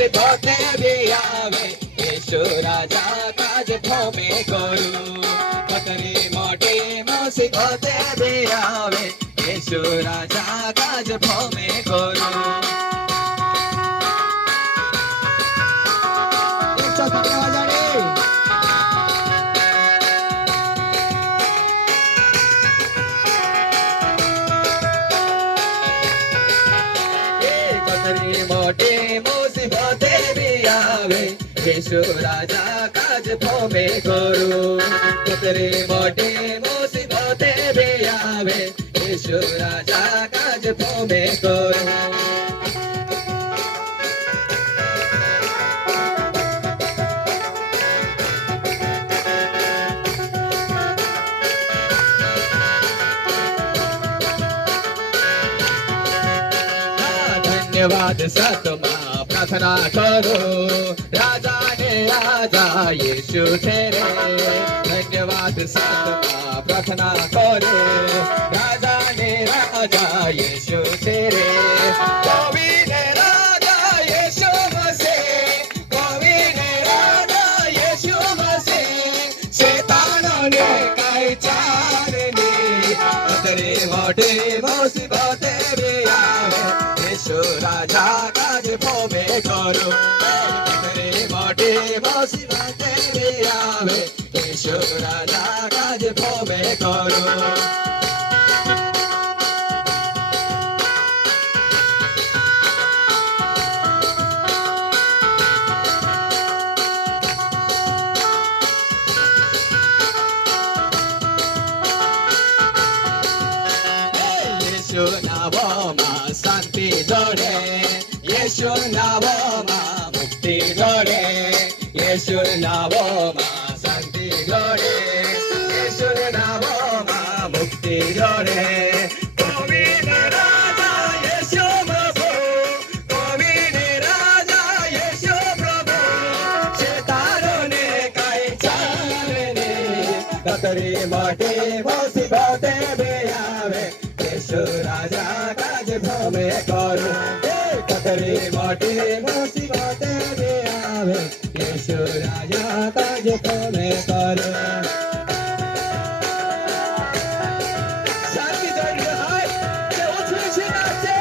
মুসিবতে বিয়াবে এসো রাজা কাজ ভূমে করু কতরে মোটে মুসিবতে বিয়াবে এসো রাজা কাজ ভূমে করু मोटे मुसीबते भी आवे यीशु राजा काज भूमि करू तेरे मोटे मुसीबते भी आवे यीशु राजा काज भूमि करू धन्यवाद सतमा प्रार्थना करो राजा ने राजा यीशु तेरे धन्यवाद सतमा प्रार्थना करो राजा ने राजा यीशु तेरे कवि ने राजा यीशु मसीह कवि ने राजा यीशु मसीह शैतानों ने कई चारने तेरे मोटे मुसीबतें भी आवे यीशु राजा काज भूमि करो तेरे मोटे मुसीबतें भी आवे यीशु राजा काज भूमि करो यीशु नाममा शांति जोड़े यीशु नाममा मुक्ति जोड़े यीशु नाममा शांति जोड़े यीशु नाममा मुक्ति जोड़े कविन राजा यीशु प्रभु कविन राजा यीशु प्रभु शैतानों ने कई चालने कतरी मोटे मुसीबतें भी आवे यीशु राजा काज भूमि करू कतरे मोटे मुसीबतें भी आवे यीशु राजा काज भूमि करू शांति जोड़िए हाय के उछली नाचे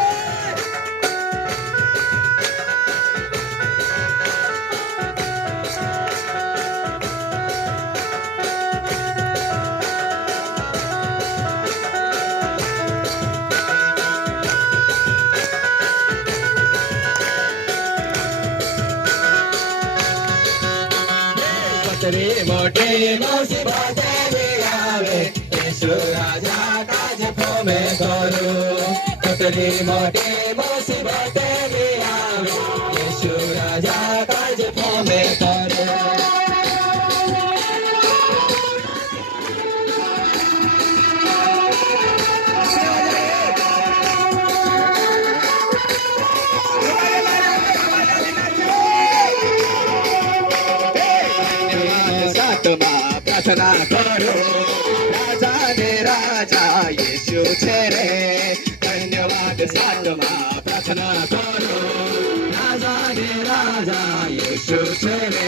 तेरे मोटे मुसीबतें भी आवे यीशु राजा काज भूमि करू तेरे मोटे मुसीबतें भी आवे यीशु राजा काज भूमि करू प्रार्थना करो राजा ने राजा यीशु तेरे धन्यवाद सातमा प्रार्थना करो राजा ने राजा यीशु तेरे